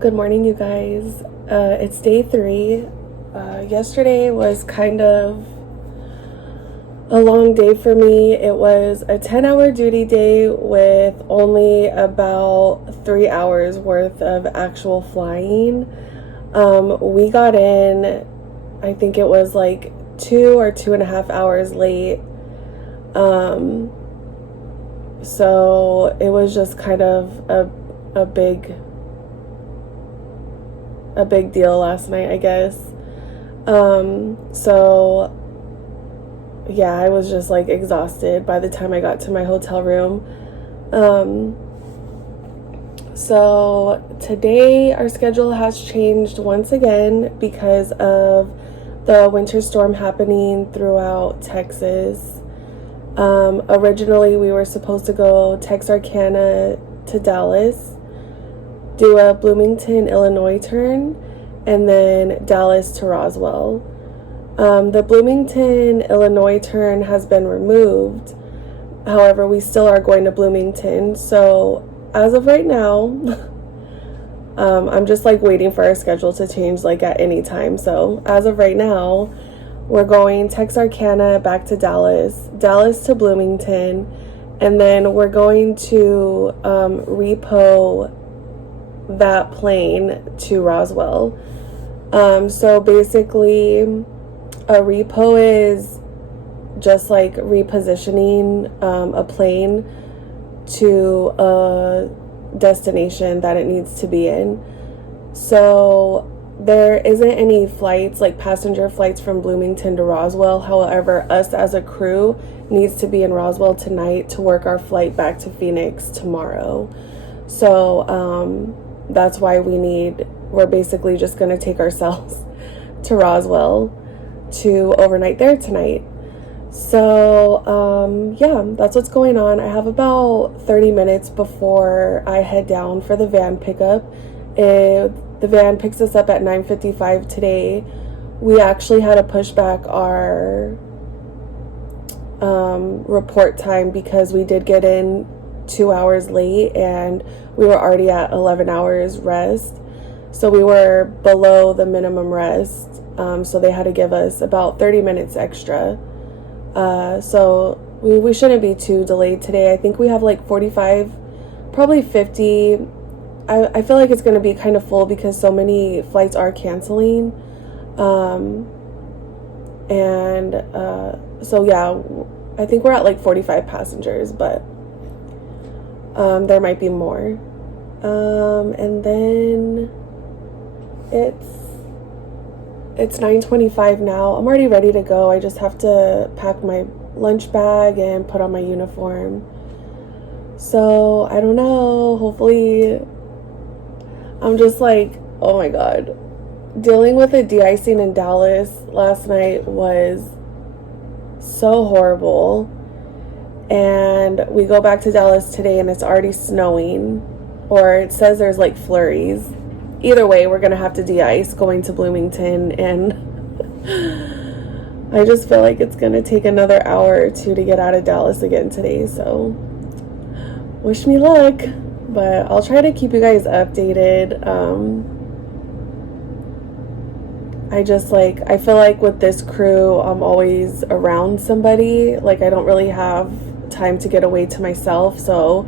Good morning, you guys. It's day 3. Yesterday was kind of a long day for me. It was a 10-hour duty day with only about 3 hours worth of actual flying. We got in, I think it was like 2 or 2.5 hours late. So it was just kind of a big deal last night, I guess. So yeah, I was just like exhausted by the time I got to my hotel room. So today our schedule has changed once again because of the winter storm happening throughout Texas. Originally we were supposed to go Texarkana to Dallas, do a Bloomington, Illinois turn, and then Dallas to Roswell. The Bloomington, Illinois turn has been removed. However, we still are going to Bloomington. So as of right now, I'm just like waiting for our schedule to change like at any time. So as of right now, we're going Texarkana back to Dallas, Dallas to Bloomington, and then we're going to repo that plane to Roswell. So basically, a repo is just like repositioning a plane to a destination that it needs to be in. So there isn't any flights, like passenger flights from Bloomington to Roswell. However, us as a crew needs to be in Roswell tonight to work our flight back to Phoenix tomorrow. So that's why we're basically just going to take ourselves to Roswell to overnight there tonight. So yeah, that's what's going on. I have about 30 minutes before I head down for the van pickup. The van picks us up at 9:55 today. We actually had to push back our report time because we did get in 2 hours late and we were already at 11 hours rest. So we were below the minimum rest. So they had to give us about 30 minutes extra. So we shouldn't be too delayed today. I think we have like 45, probably 50. I feel like it's going to be kind of full because so many flights are canceling. So yeah, I think we're at like 45 passengers, but there might be more. And then it's 9:25 now. I'm already ready to go. I just have to pack my lunch bag and put on my uniform. So I don't know, hopefully. I'm just like, oh my god, dealing with the de-icing in Dallas last night was so horrible. And we go back to Dallas today and it's already snowing, or it says there's like flurries. Either way, we're gonna have to de-ice going to Bloomington, and I just feel like it's gonna take another hour or two to get out of Dallas again today. So wish me luck, but I'll try to keep you guys updated. I feel like with this crew, I'm always around somebody. Like I don't really have time to get away to myself, so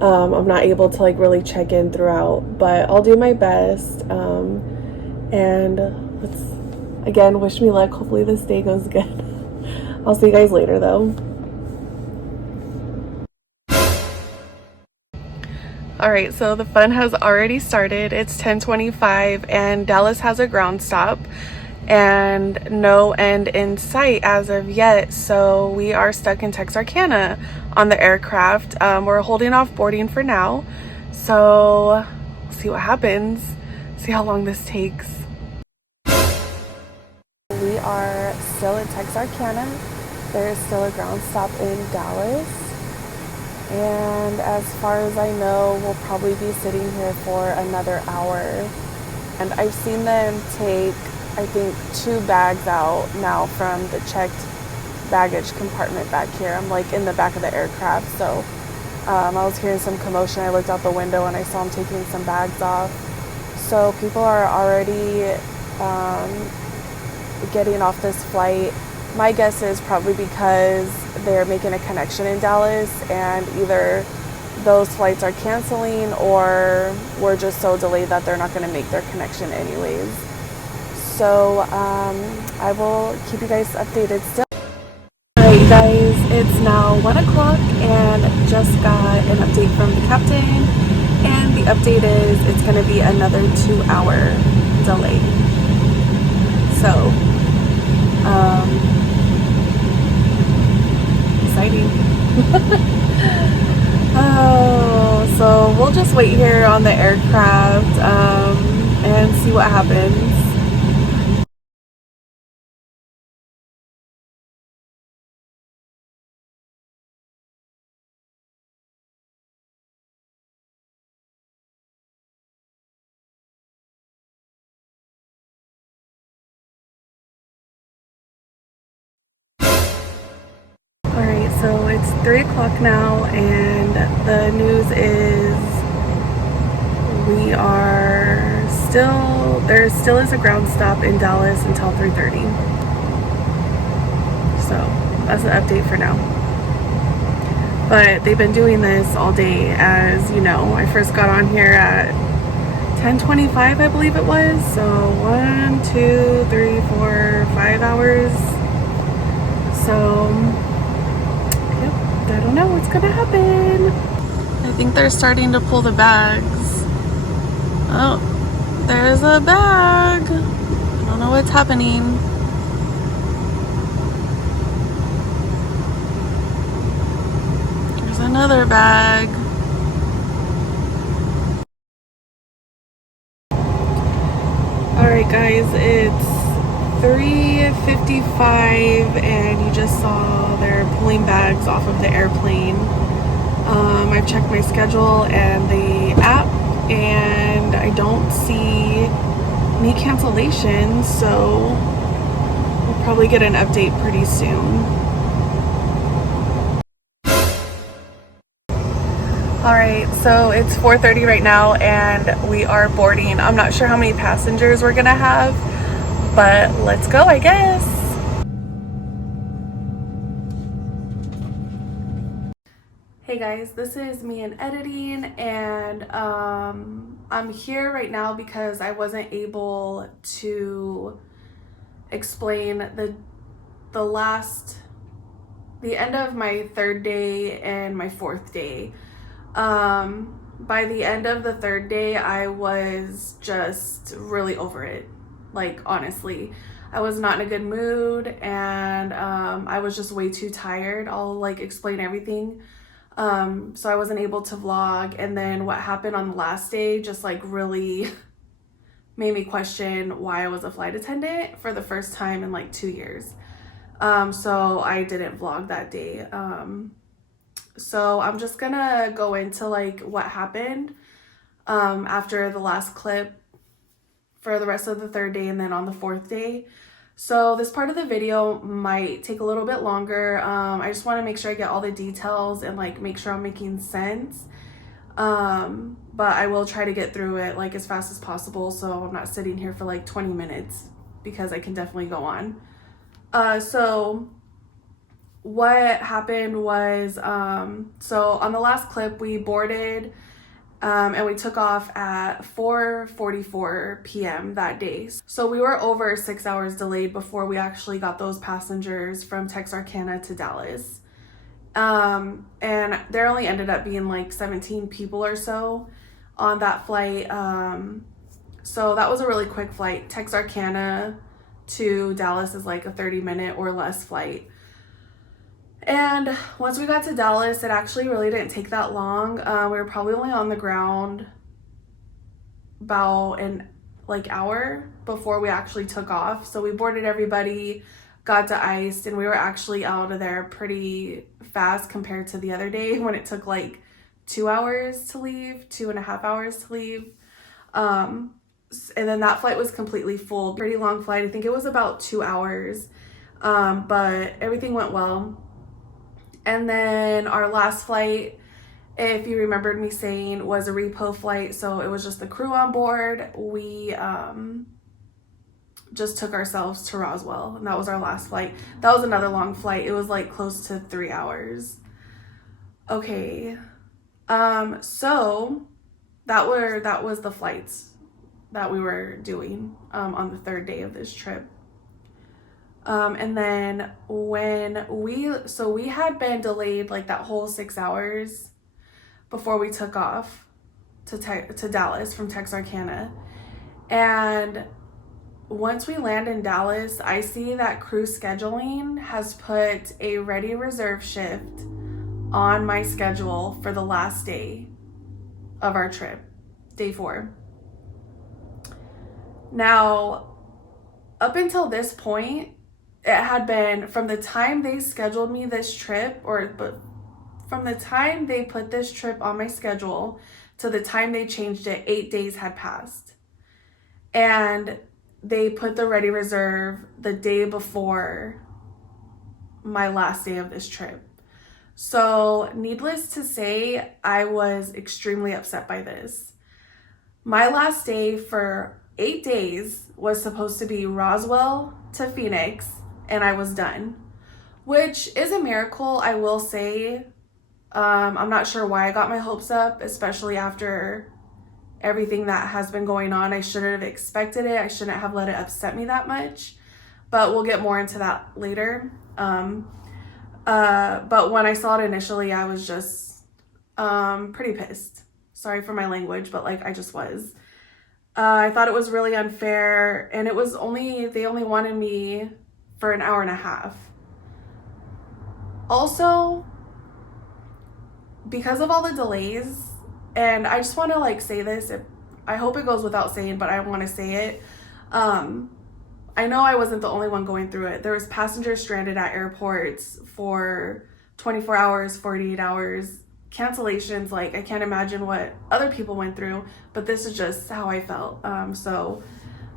I'm not able to like really check in throughout, but I'll do my best. And again, wish me luck. Hopefully this day goes good. I'll see you guys later though. Alright, so the fun has already started. It's 10:25 and Dallas has a ground stop and no end in sight as of yet. So we are stuck in Texarkana on the aircraft. We're holding off boarding for now. So we'll see what happens. See how long this takes. We are still in Texarkana. There is still a ground stop in Dallas. And as far as I know, we'll probably be sitting here for another hour. And I've seen them take, I think, 2 bags out now from the checked baggage compartment back here. I'm like in the back of the aircraft, so I was hearing some commotion. I looked out the window and I saw them taking some bags off. So people are already getting off this flight. My guess is probably because they're making a connection in Dallas, and either those flights are canceling or we're just so delayed that they're not going to make their connection anyways. So I will keep you guys updated still. Alright guys, it's now 1 o'clock and just got an update from the captain, and the update is it's going to be another 2-hour delay. So, exciting. Oh, so we'll just wait here on the aircraft and see what happens. Alright, so it's 3 o'clock now, and the news is there still is a ground stop in Dallas until 3:30. So that's the update for now. But they've been doing this all day, as you know. I first got on here at 10:25, I believe it was. So 1, 2, 3, 4, 5 hours. So yep, I don't know what's gonna happen. I think they're starting to pull the bags. Oh, there's a bag. I don't know what's happening. There's another bag. Alright guys, it's 3:55 and you just saw they're pulling bags off of the airplane. I've checked my schedule and the app, and I don't see any cancellations, so we'll probably get an update pretty soon. Alright, so it's 4:30 right now and we are boarding. I'm not sure how many passengers we're gonna have, but let's go, I guess. Hey guys, this is me in editing, and I'm here right now because I wasn't able to explain the end of my 3rd day and my 4th day. By the end of the 3rd day, I was just really over it. Like, honestly, I was not in a good mood, and I was just way too tired. I'll like explain everything. So I wasn't able to vlog, and then what happened on the last day just like really made me question why I was a flight attendant for the first time in like 2 years. So I didn't vlog that day. So I'm just gonna go into like what happened after the last clip for the rest of the 3rd day and then on the 4th day. So this part of the video might take a little bit longer. I just want to make sure I get all the details and like make sure I'm making sense. But I will try to get through it like as fast as possible, so I'm not sitting here for like 20 minutes, because I can definitely go on. So what happened was, so on the last clip we boarded and we took off at 4:44 p.m. that day. So we were over 6 hours delayed before we actually got those passengers from Texarkana to Dallas. And there only ended up being like 17 people or so on that flight. So that was a really quick flight. Texarkana to Dallas is like a 30-minute or less flight. And once we got to Dallas, it actually really didn't take that long. We were probably only on the ground about an hour before we actually took off. So we boarded everybody, got to ICE, and we were actually out of there pretty fast compared to the other day when it took like 2 hours to leave, 2.5 hours to leave. And then that flight was completely full. Pretty long flight. I think it was about 2 hours. But everything went well. And then our last flight, if you remembered me saying, was a repo flight. So it was just the crew on board. We just took ourselves to Roswell, and that was our last flight. That was another long flight. It was like close to 3 hours. Okay. So that was the flights that we were doing on the third day of this trip. And then when we had been delayed like that whole 6 hours before we took off to Dallas from Texarkana. And once we land in Dallas, I see that crew scheduling has put a ready reserve shift on my schedule for the last day of our trip, day 4. Now, up until this point, it had been from the time they scheduled me this trip, but from the time they put this trip on my schedule to the time they changed it, 8 days had passed. And they put the ready reserve the day before my last day of this trip. So needless to say, I was extremely upset by this. My last day for 8 days was supposed to be Roswell to Phoenix, and I was done, which is a miracle, I will say. I'm not sure why I got my hopes up, especially after everything that has been going on. I shouldn't have expected it. I shouldn't have let it upset me that much, but we'll get more into that later. But when I saw it initially, I was just pretty pissed. Sorry for my language, but like I just was. I thought it was really unfair, and they only wanted me for an hour and a half. Also, because of all the delays, and I just want to like say this, I hope it goes without saying, but I want to say it. I know I wasn't the only one going through it. There was passengers stranded at airports for 24 hours, 48 hours, cancellations. Like, I can't imagine what other people went through, but this is just how I felt. So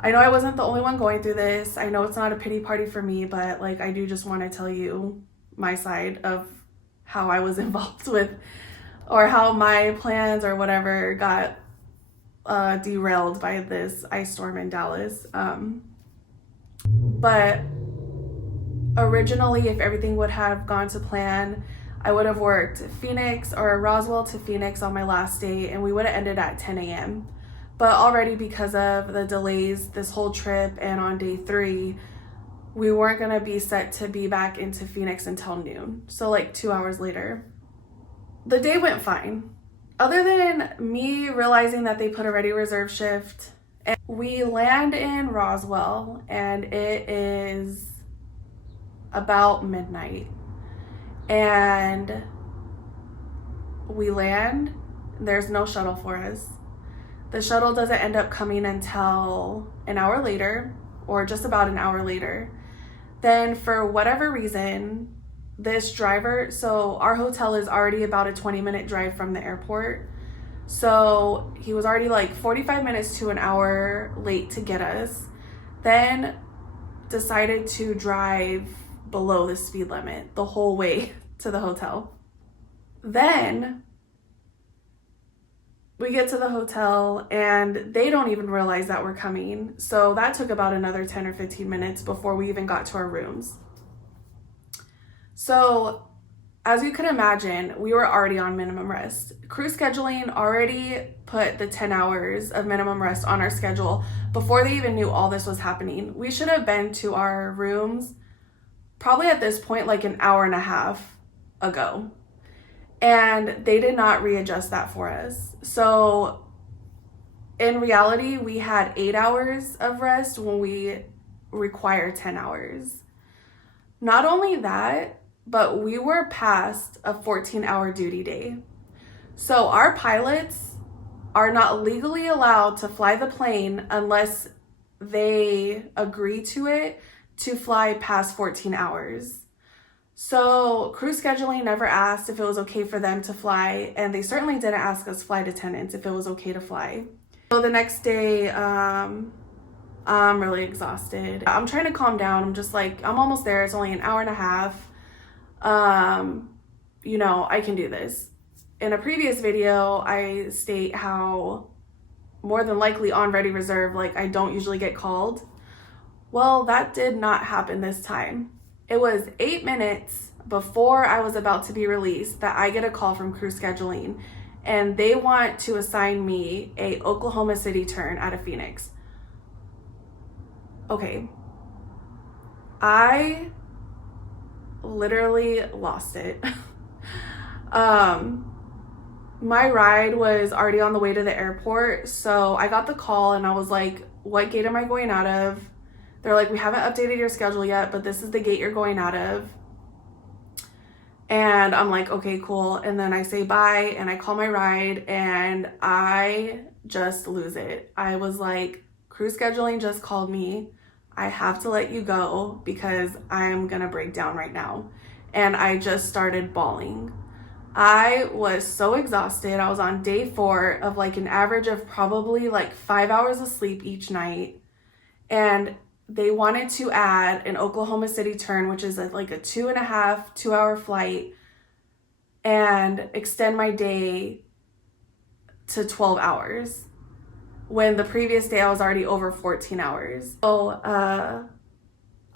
I know I wasn't the only one going through this. I know it's not a pity party for me, but like I do just want to tell you my side of how I was involved with, or how my plans or whatever got derailed by this ice storm in Dallas. But originally, if everything would have gone to plan, I would have worked Phoenix or Roswell to Phoenix on my last day, and we would have ended at 10 a.m. But already, because of the delays this whole trip and on day 3, we weren't gonna be set to be back into Phoenix until noon. So like 2 hours later. The day went fine. Other than me realizing that they put a ready reserve shift, and we land in Roswell, and it is about midnight. And we land, there's no shuttle for us. The shuttle doesn't end up coming until an hour later, or just about an hour later. Then for whatever reason, this driver, so our hotel is already about a 20-minute drive from the airport. So he was already like 45 minutes to an hour late to get us. Then decided to drive below the speed limit the whole way to the hotel. Then we get to the hotel and they don't even realize that we're coming. So that took about another 10 or 15 minutes before we even got to our rooms. So as you can imagine, we were already on minimum rest. Crew scheduling already put the 10 hours of minimum rest on our schedule before they even knew all this was happening. We should have been to our rooms probably at this point like an hour and a half ago. And they did not readjust that for us. So in reality, we had 8 hours of rest when we require 10 hours. Not only that, but we were past a 14-hour duty day. So our pilots are not legally allowed to fly the plane unless they agree to it to fly past 14 hours. So crew scheduling never asked if it was okay for them to fly, and they certainly didn't ask us flight attendants if it was okay to fly. So the next day, I'm really exhausted. I'm trying to calm down. I'm just like, I'm almost there. It's only an hour and a half. You know, I can do this. in a previous video, I state how more than likely on ready reserve, like I don't usually get called. Well, that did not happen this time. It was 8 minutes before I was about to be released that I get a call from crew scheduling, and they want to assign me a Oklahoma City turn out of Phoenix. Okay. I literally lost it. My ride was already on the way to the airport, so I got the call and I was like, what gate am I going out of? They're like, we haven't updated your schedule yet, but this is the gate you're going out of. And I'm like, okay, cool. And then I say bye and I call my ride and I just lose it. I was like, crew scheduling just called me. I have to let you go because I'm gonna break down right now. And I just started bawling. I was so exhausted. I was on day 4 of like an average of probably like 5 hours of sleep each night. And they wanted to add an Oklahoma City turn, which is like a 2.5-2 hour flight, and extend my day to 12 hours when the previous day I was already over 14 hours. So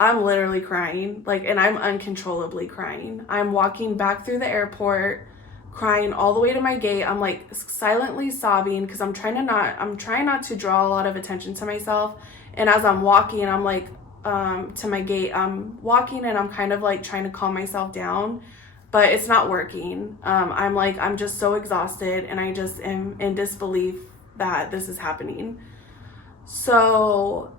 I'm literally crying, like, and I'm uncontrollably crying. I'm walking back through the airport, crying all the way to my gate. I'm like silently sobbing because I'm trying not to draw a lot of attention to myself. And as I'm walking, I'm like to my gate, I'm walking and I'm kind of like trying to calm myself down, but it's not working. I'm just so exhausted and I just am in disbelief that this is happening. So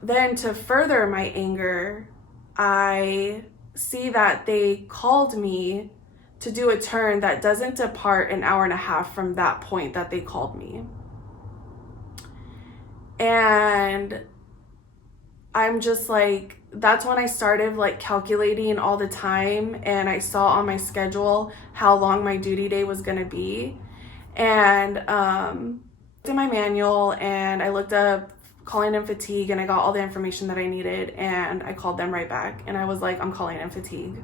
then to further my anger, I see that they called me to do a turn that doesn't depart an hour and a half from that point that they called me. And I'm just like, that's when I started like calculating all the time, and I saw on my schedule how long my duty day was gonna be. And in my manual and I looked up calling in fatigue and I got all the information that I needed, and I called them right back and I was like, I'm calling in fatigue.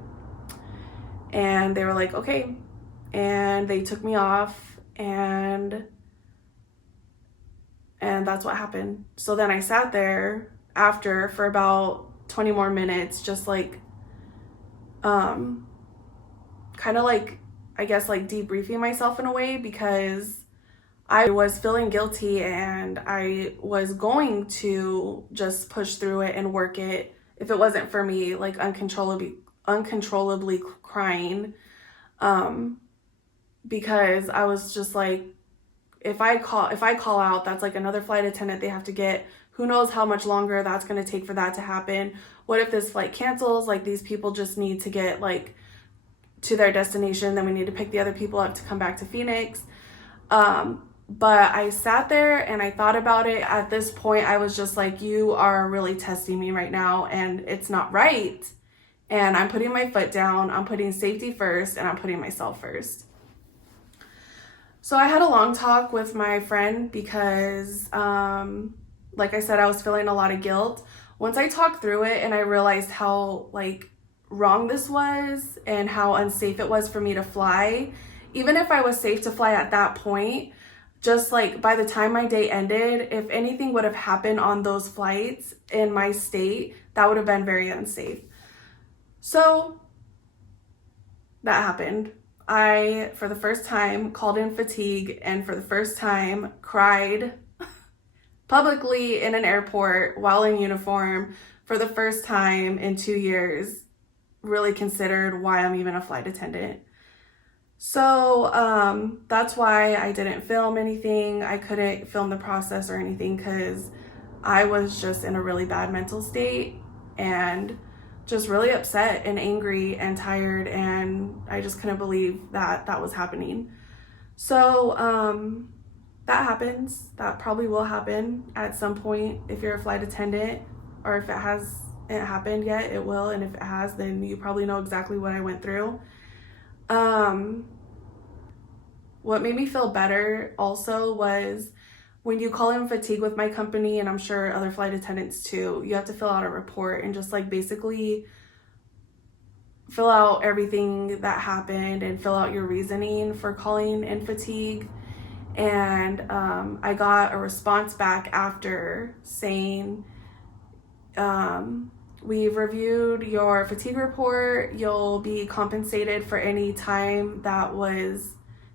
And they were like, okay. And they took me off and that's what happened. So then I sat there after for about 20 more minutes, just like kind of like, I guess, like debriefing myself in a way, because I was feeling guilty and I was going to just push through it and work it if it wasn't for me like uncontrollably crying, because I was just like, if I call out, that's like another flight attendant they have to get. Who knows how much longer that's going to take for that to happen? What if this flight cancels? Like, these people just need to get like to their destination, then we need to pick the other people up to come back to Phoenix. But I sat there and I thought about it. At this point, I was just like, you are really testing me right now and it's not right. And I'm putting my foot down, I'm putting safety first, and I'm putting myself first. So I had a long talk with my friend because, like I said, I was feeling a lot of guilt. Once I talked through it and I realized how like wrong this was and how unsafe it was for me to fly, even if I was safe to fly at that point, just like by the time my day ended, if anything would have happened on those flights in my state, that would have been very unsafe. So that happened. I, for the first time, called in fatigue and for the first time cried publicly in an airport while in uniform for the first time in 2 years, really considered why I'm even a flight attendant. So that's why I didn't film anything. I couldn't film the process or anything because I was just in a really bad mental state and just really upset and angry and tired, and I just couldn't believe that that was happening. So that happens. That probably will happen at some point if you're a flight attendant, or if it hasn't happened yet, it will. And if it has, then you probably know exactly what I went through. What made me feel better also was when you call in fatigue with my company, and I'm sure other flight attendants too, you have to fill out a report and just like basically fill out everything that happened and fill out your reasoning for calling in fatigue. And I got a response back after saying, we've reviewed your fatigue report. You'll be compensated for any time that was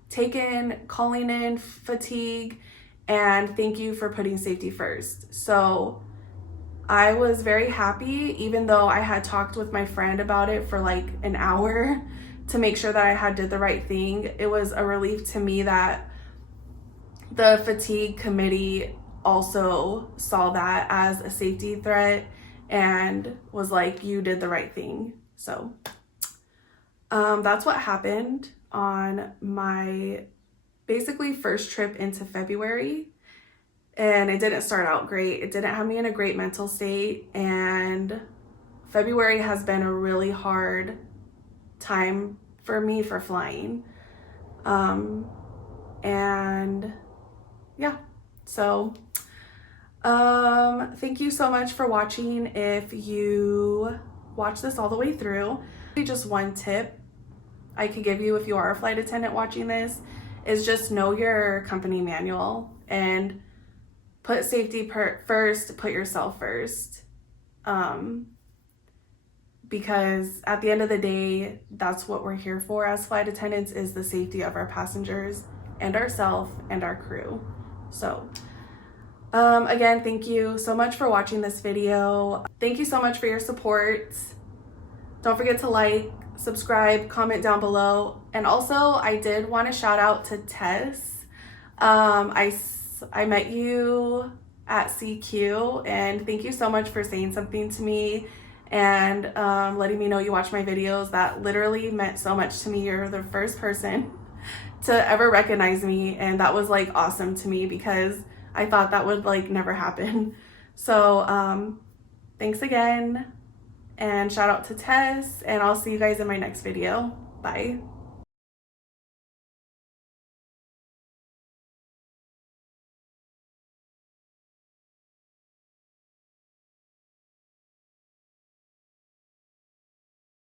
taken calling in fatigue, and thank you for putting safety first. So I was very happy, even though I had talked with my friend about it for like an hour to make sure that I had did the right thing. It was a relief to me that the fatigue committee also saw that as a safety threat and was like, you did the right thing. So that's what happened on my basically first trip into February. And it didn't start out great. It didn't have me in a great mental state. And February has been a really hard time for me for flying. And yeah, so thank you so much for watching. If you watch this all the way through, just one tip I could give you if you are a flight attendant watching this is just know your company manual and put safety first, put yourself first. Because at the end of the day, that's what we're here for as flight attendants, is the safety of our passengers and ourselves and our crew. So again, thank you so much for watching this video. Thank you so much for your support. Don't forget to like, subscribe, comment down below. And also, I did want to shout out to Tess. I met you at CQ, and thank you so much for saying something to me and letting me know you watch my videos. That literally meant so much to me. You're the first person to ever recognize me, and that was like awesome to me because I thought that would like never happen. So thanks again, and shout out to Tess, and I'll see you guys in my next video. Bye.